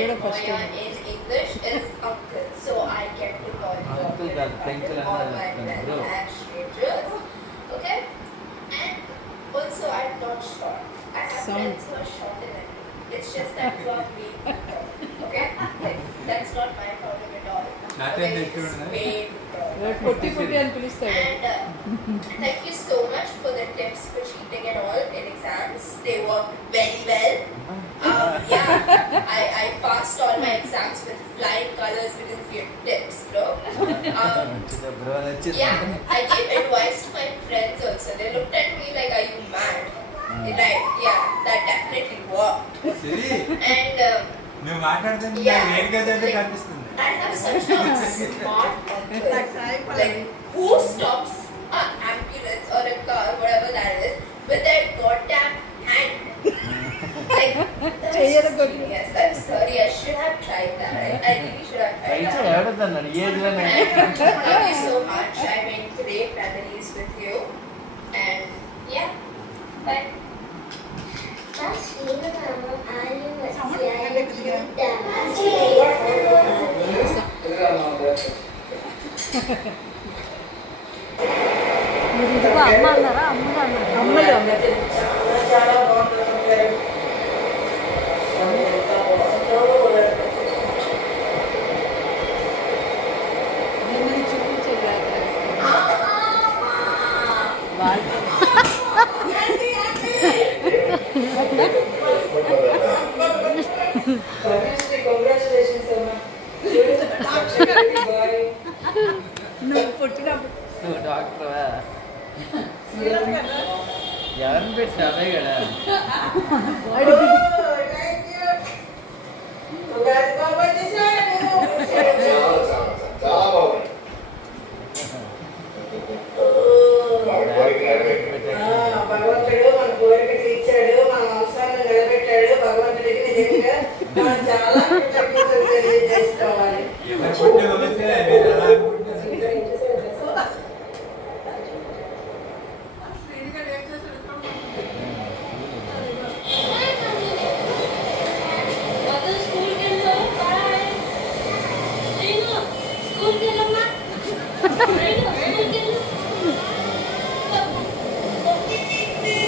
in English is uncle. So I get to call you uncle. All my friends and strangers. Okay? And also I'm not short. I have friends who are shorter than me. It's just that you are way too tall. Okay? Like, that's not my problem at all. Okay, it's way too tall. And thank you so much for the tips for cheating and all in exams. They worked very well. I passed all my exams with flying colors because of your tips, bro. I gave advice to my friends also. They looked at me like, are you mad? Right, yeah, that definitely worked. And I have such a smart uncle. Like, who stops an ambulance or a car, whatever that is, with their goddamn hand? Like, yes, I'm sorry, I should have tried that. I really should have tried that. Thank you so much. I made great memories with you. And yeah, bye. Congratulations, Amma. No, put it up. No, doctor. ఎవరిని పెట్టి అవే కదా భగవంతుడు మన కోరిక తీర్చాడు, మన అవసరాన్ని నిలబెట్టాడు. భగవంతుడికి నిజంగా మనం చాలా కృతజ్ఞతలు తెలియజేసుకోవాలి.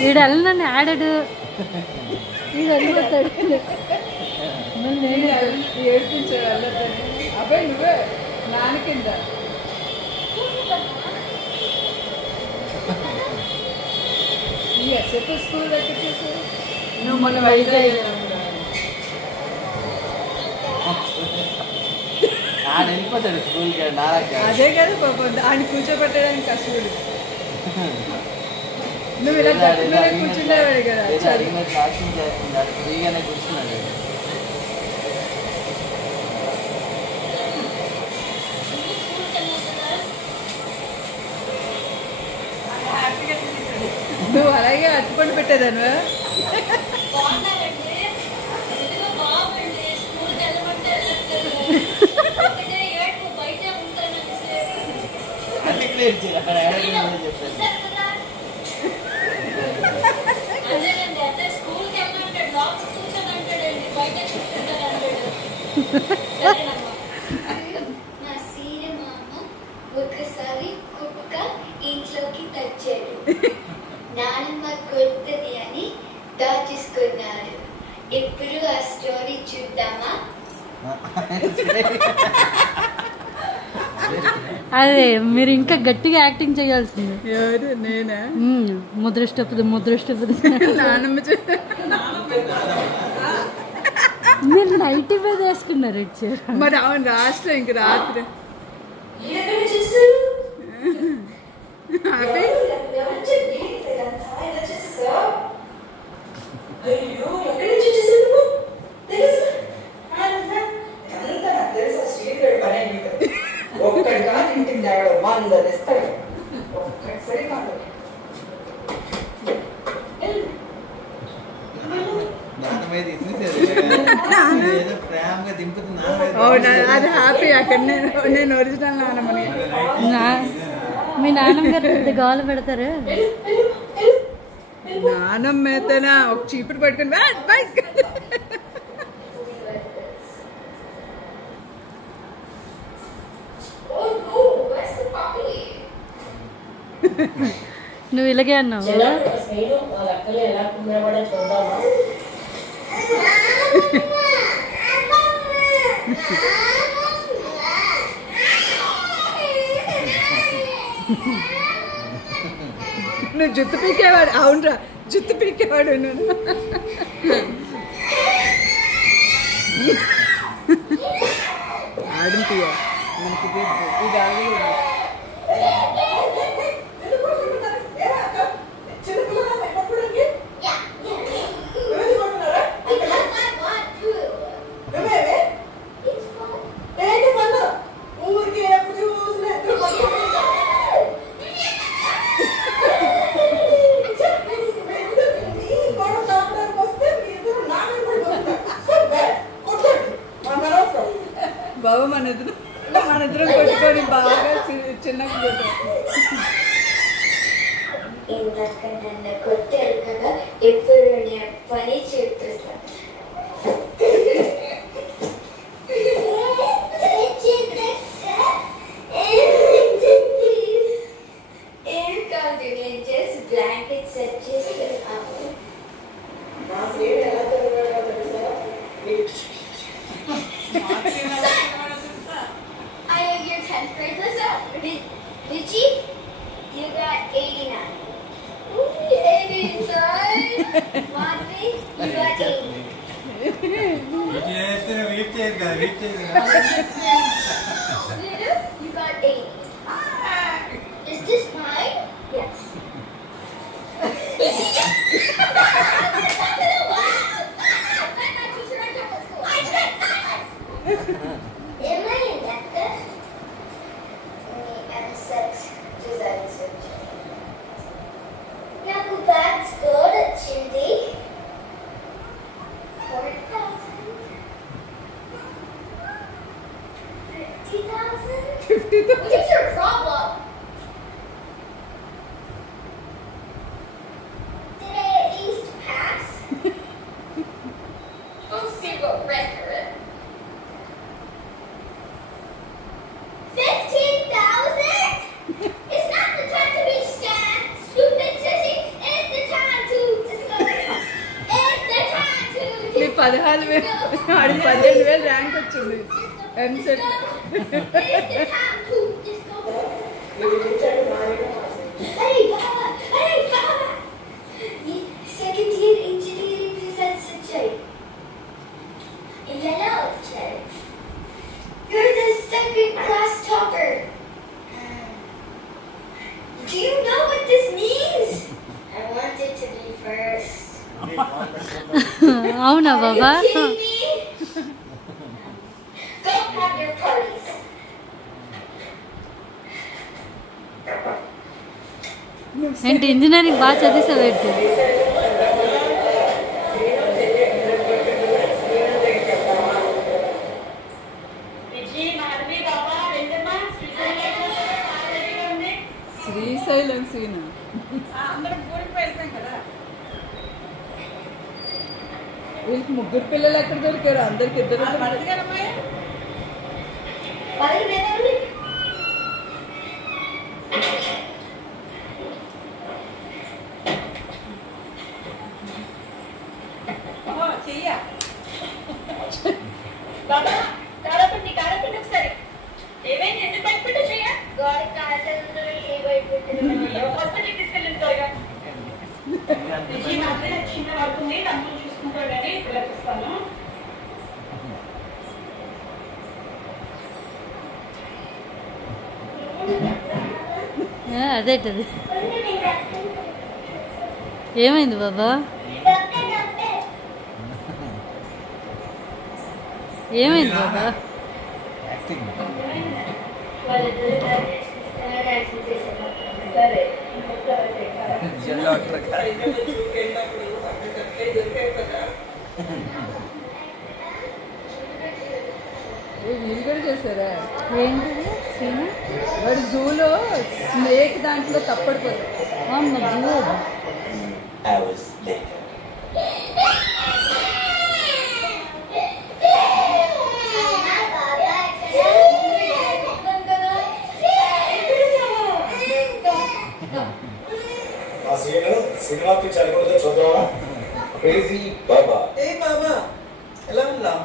వీడు వెళ్ళనని ఆడాడు, వీడు వెళ్ళిపోతాడు. నేను ఏడ్పించాడు వెళ్ళొద్దని. అబ్బాయి నువ్వే నాన్న కింద ఎప్పుడు స్కూల్ దగ్గర చూసి నువ్వు మన వైజాగ్ ఆయన వెళ్ళిపోతాడు స్కూల్కి. అదే కదా పాపం ఆయన కూర్చోబెట్టడానికి కష్టపడు. నువ్వు ఇలా కూర్చుండేవాడు కదా. క్లాసింగ్ చేస్తున్నాడు, ఫ్రీగానే కూర్చున్నాడు. నువ్వు అలాగే అట్టుకొని పెట్టేదాను. ఒకసారి కుక్క ఇంట్లోకి తెచ్చాడు. నానమ్మ కొడుతుంది అని దాచేసుకున్నాడు. ఇప్పుడు ఆ స్టోరీ చూద్దామా? అదే మీరు ఇంకా గట్టిగా యాక్టింగ్ చేయాల్సింది. ఎవరు నేనా? ముద్రష్టపది నానమ్మ మీరు నైట్ మీద వేసుకున్నారు. మరి అవును రాష్ట్రం ఇంక రాత్రి ఒక్కడి కాదు ఇంటికి తేడు 100 ఇస్తాడు. ఒక్కసారి కాదు ప్రేమగా దింపుతున్నా. అది హ్యాపీ. అక్కడ నేను ఒరిజినల్ నానమ్మని. మీ నాన్నమ్మ గారు పెద్ద గోల పెడతారు. నానమ్మ అయితేనా ఒక చీపురు పట్టుకుని నువ్వు ఇలాగే అన్నావు శ్రీను వాళ్ళ అక్కలు ఎలా కుమ్మేవాడో చూద్దామా. నువ్వు జుట్టు పీకేవాడు. అవునరా, జుట్టు పీకేవాడు నువ్వు. ఆడింతీయ మనకి ఇది ఆగలేదు. బాబు మన ఇద్దరం కొట్టుకొని బాగా చిన్నగా ఇందాక నన్ను కొట్టారు కదా, ఎప్పుడు నేను పని చేపిస్తా. ఏం కాదు, నేను చేసి బ్లాంకెట్ సెట్ చేస్తాను. Your 10th grade was up. Did you? You got 89. Ooh, 89. Mommy, you got 80. You got 80. Is this mine? Yes. Am I in that? నాకు బ్యాక్ స్కోర్ వచ్చింది 50,000. What is your problem? Did I at least pass? I'll see what record. 15,000? It's not the time to be sad, stupid sissy. It's the time to discover. It's the time to నీ 14,000 ఆడి 15,000 rank వచ్చింది EAMCET. It's the time to discover. Hey Baba! Hey Baba! Second year engineering results వచ్చాయి. ఎలా వచ్చాయి? You're the second class topper. Do you know what this means? I wanted to be first. అవునా బాబా? Are you kidding me? Go have your parties. ఏంటి engineering బాగా చదివేసావేంటి? Srisailam scene వీళ్ళకి ముగ్గురు పిల్లలు ఎక్కడ దొరికారు? అందరికి ఇద్దరు. చిన్న వర్క్ ఉంది, డబ్బులు చూసుకుంటాడని పిల్లపిస్తాను. అదేంటది? ఏమైంది బాబా? ఏమైంది బాబా? వీళ్ళు కూడా చేశారా? ఏంటిది సీను? వాడు జూలో స్నేక్ దాంట్లో తప్పడిపోతాడు. జూ ఎలా ఉన్నావు?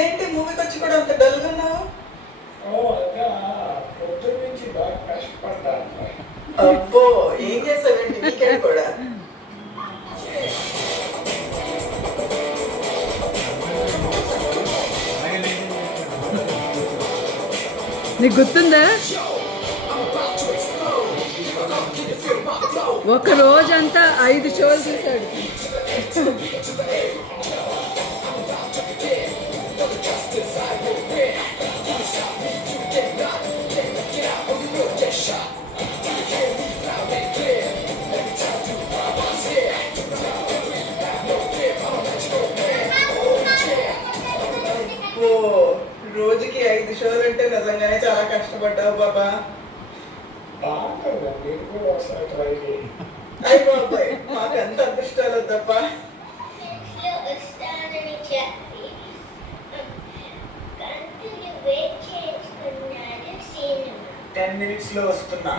ఏంటి మూవీకి వచ్చి కూడా అంత డల్గా ఉన్నావు? అబ్బో ఏం చేస్తావేంటి వీకెండ్ కూడా? నీకు గుర్తుందా ఒక రోజంతా 5 షోలు చూశాడు. రోజుకి 5 షోలు అంటే నిజంగానే చాలా కష్టపడ్డావు బాబా. అయ్యి బాబాయ్ మాకు ఎంత అదృష్టాలు తప్ప. 10 minutes లో వస్తున్నా.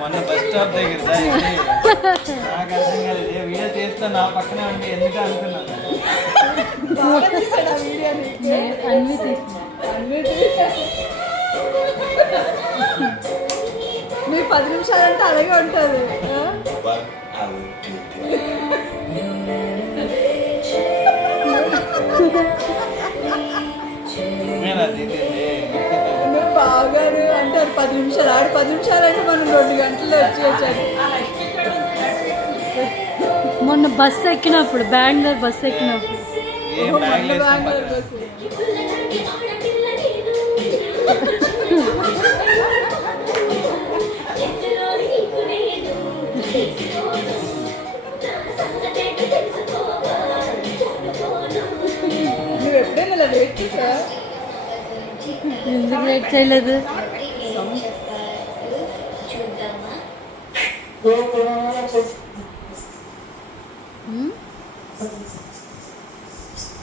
మొన్న బస్ స్టాప్ దగ్గర నాకు అర్థం కాలేదు. వీడియో చేస్తా నా పక్కనే ఉంటే ఎందుకు అనుకున్నాను. అన్ని తీసిన మీ 10 నిమిషాలంటే అలాగే ఉంటుంది. నువ్వు బాగారు అంటారు 10 నిమిషాలు. ఆడు 10 నిమిషాలు అంటే మనం 2 గంటల్లో వచ్చి వచ్చాను. మొన్న బస్సు ఎక్కినప్పుడు బెంగళూరు బస్సు ఎక్కినప్పుడు బెంగళూరు బస్సు నువ్వు ఎప్పుడైనా ఇలా వెయిట్ చేసా? ఎందుకు వెయిట్ చేయలేదు?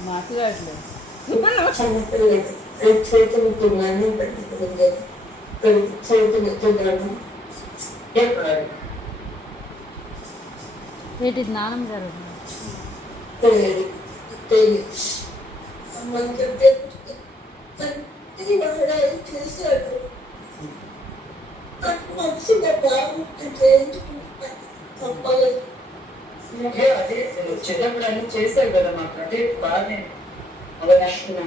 మాట్లాడలేదు. ఏంటి నాన్నమ్మ గారు అదే చిన్నప్పుడు అన్ని చేశారు కదా మాకు. అదే బాగా అవగాహన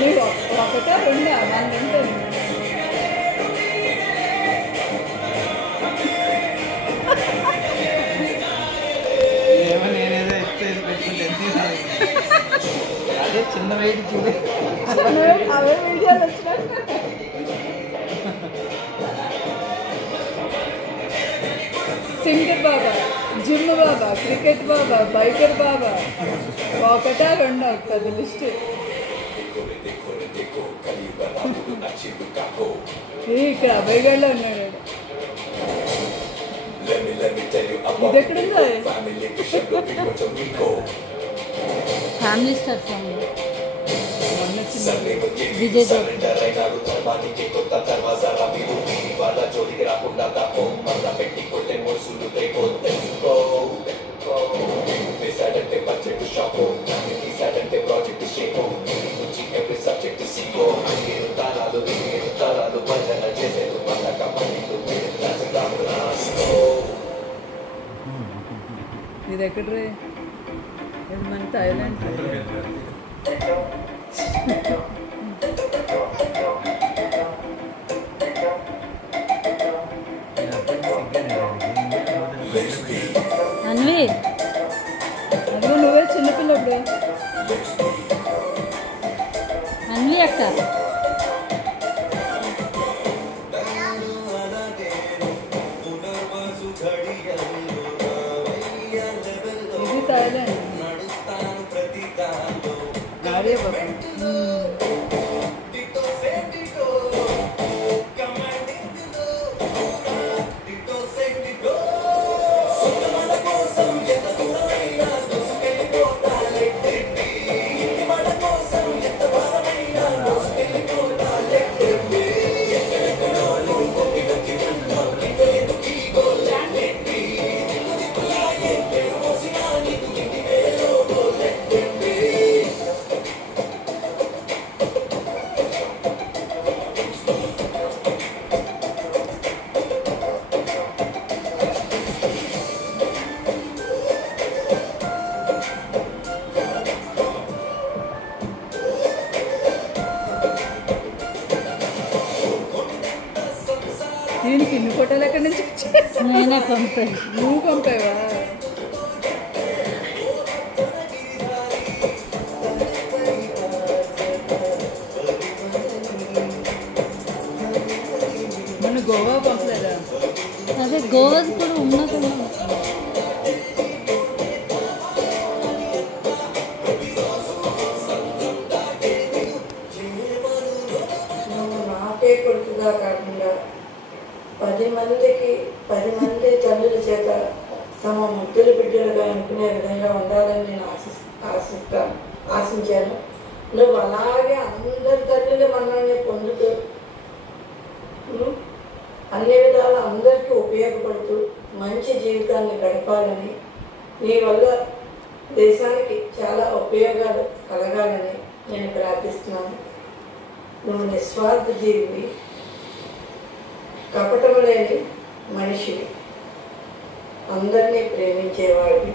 నువ్వు ఒకటా రెండా మన ఉంటుంది. ఏమో నేనేదో ఎక్సైజ్ పెట్టుకుంటే అదే చిన్న వెయిట్ చూడే అవే వీడియోలు వచ్చినా సింగర్ బాబా, జిమ్ బాబా, క్రికెట్ బాబా, బైకర్ బాబా, ఒకటా రెండా పెద్ద లిస్ట్. ఇక్కడ అబ్బాయిగాడిలో ఉన్నాడు. ఇది ఎక్కడుందో family star song Vijay Subject to see, ఇది ఎక్కడ్రే? ఇది మన థాయిలాండ్. అన్వి అదిగో నువ్వే చిన్నపిల్లప్పుడు. అన్వి అక్క ఇది థాయిలాండ్. గాడే బాబా. దీనికి ఇన్ని ఫోటోలు ఎక్కడి నుంచి వచ్చాయి? నేనే పంపాను. నువ్వు పంపావా? మన గోవా పంపలేదా? అదే గోవా కూడా ఉన్నది. నాకే కొడుకుగా కాకుండా 10 మంది తల్లుల చేత తమ ముద్దుల బిడ్డలుగా అనుకునే విధంగా ఉండాలని నేను ఆశించాను. నువ్వు అలాగే అందరి తల్లుల మనల్ని పొందుతూ అన్ని విధాలు అందరికీ ఉపయోగపడుతూ మంచి జీవితాన్ని గడపాలని, నీ వల్ల దేశానికి చాలా ఉపయోగాలు కలగాలని నేను ప్రార్థిస్తున్నాను. నువ్వు నిస్వార్థ జీవి, కపటం లేని మనిషి, అందరినీ ప్రేమించేవాడివి,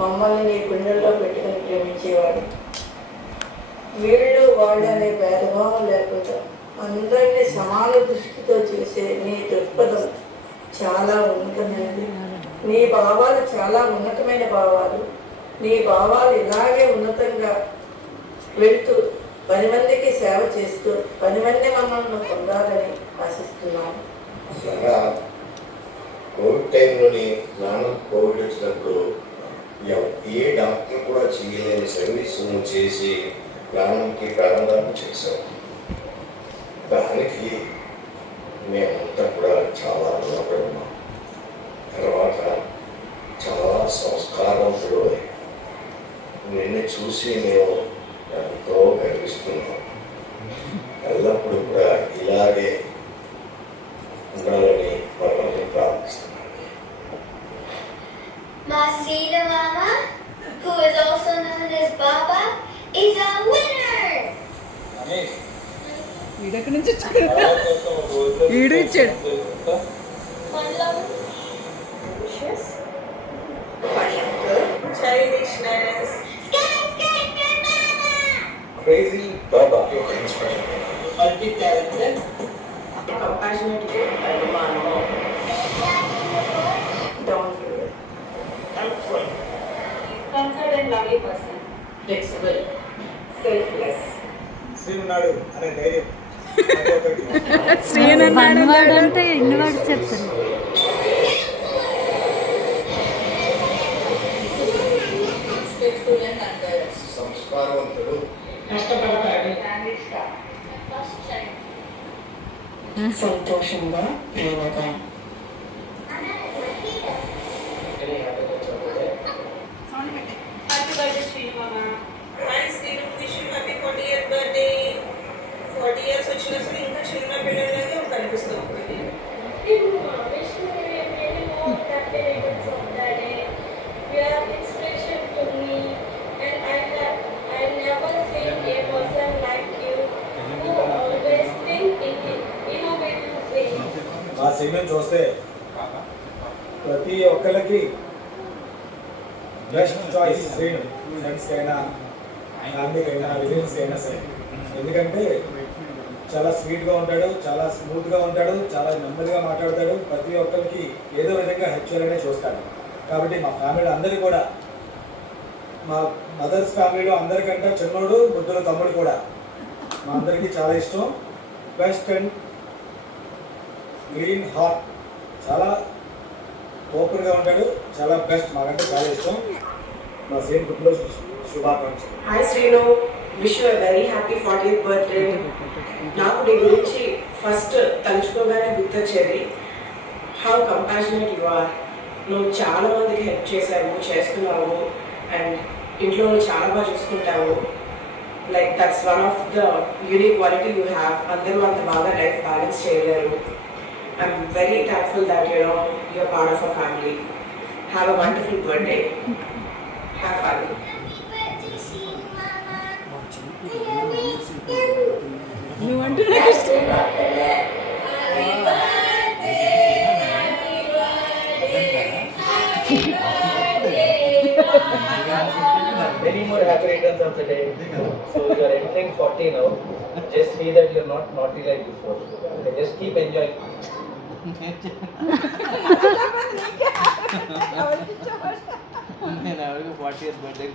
మమ్మల్ని నీ గుండెల్లో పెట్టుకుని ప్రేమించేవాడు. వీళ్ళు వాళ్ళు అనే భేదభావం లేకుండా అందరినీ సమాన దృష్టితో చూసే నీ దృక్పథం చాలా ఉన్నతమైనది. నీ భావాలు చాలా ఉన్నతమైన భావాలు. నీ భావాలు ఇలాగే ఉన్నతంగా వెళ్తూ 10 మందికి సేవ చేస్తూ 10 మంది మమ్మల్ని పొందాలని ఆశిస్తున్నాను. కోవిడ్ టైంలోని నాన్న కోవిడ్ వచ్చినప్పుడు ఏ డాక్టర్ కూడా చేయలేని సర్వీస్ చేసి నాన్నకి ప్రారంభం చేశాం. దానికి మేమంతా కూడా చాలా రుణపడి ఉన్నాం. తర్వాత చాలా సంస్కారవంతుడు నిన్ను చూసి మేము ఎంతో గర్విస్తున్నాం. ఎల్లప్పుడూ కూడా ఇలాగే ఉండాలని భగవంతుని ప్రార్థిస్తున్నాను. My Sita Mama, who is also known as Baba, is a winner! వీడెక్కడి నుంచి వచ్చాడు? వీడు ఇచ్చాడు. Childishness, Crazy Baba, your inspiration. multi-talented, compassionate, down to earth, helpful, concerned and lovely person, flexible, selfless. శ్రీనాడు అనే ధైర్యం పనివాడు అంటే ఇన్నివాడు చెప్తాను. సంస్కారవంతుడు, సంతోషంగా ప్రేమగా Happy birthday, Sri Mama. Thanks, Dinu. Wish you happy 40th birthday. 40 years వచ్చిన సరే ఇంకా చిన్న పిల్లలకి కనిపిస్తాం. మా సిగ్నల్ చూస్తే ప్రతి ఒక్కరికి బెస్ట్ చాయిస్ శ్రీను, ఫ్రెండ్స్కి అయినా ఫ్యామిలీకి అయినా రిలేషన్స్కి అయినా సరే. ఎందుకంటే చాలా స్వీట్గా ఉంటాడు, చాలా స్మూత్గా ఉంటాడు, చాలా నెమ్మదిగా మాట్లాడతాడు, ప్రతి ఒక్కరికి ఏదో విధంగా హెల్ప్ చేయాలనే చూస్తాడు. కాబట్టి మా ఫ్యామిలీ అందరికీ కూడా, మా మదర్స్ ఫ్యామిలీలో అందరికంటే చిన్నోడు ముద్దుల తమ్ముడు కూడా మా అందరికీ చాలా ఇష్టం. బెస్ట్ అండ్ గ్రీన్ హార్ట్, చాలా ఓపెన్గా ఉంటాడు, చాలా బెస్ట్, మాకంటే చాలా ఇష్టం. మా సేమ్ కుటుంబ శుభాకాంక్షలు. Hi Srinu, wish you very happy 40th birthday. నాకు నీ గురించి ఫస్ట్ తలుచుకోగానే గుర్తొచ్చేది హౌ కంపాషనేట్ యు ఆర్. నువ్వు చాలా మందికి హెల్ప్ చేసావు, చేస్తున్నావు, అండ్ ఇంట్లో చాలా బాగా చూసుకుంటావు. Like that's one of the unique quality you have. అందరూ అంత బాగా లైఫ్ బ్యాలెన్స్ చేయలేరు. I'm very thankful that you're part of a family. Have a wonderful birthday. Have fun. You want to next? Many more happy returns of the day. So you are entering 40 now. Just see that you are not naughty like before. Okay, just keep enjoying. నేను ఎవరికి 40th birthday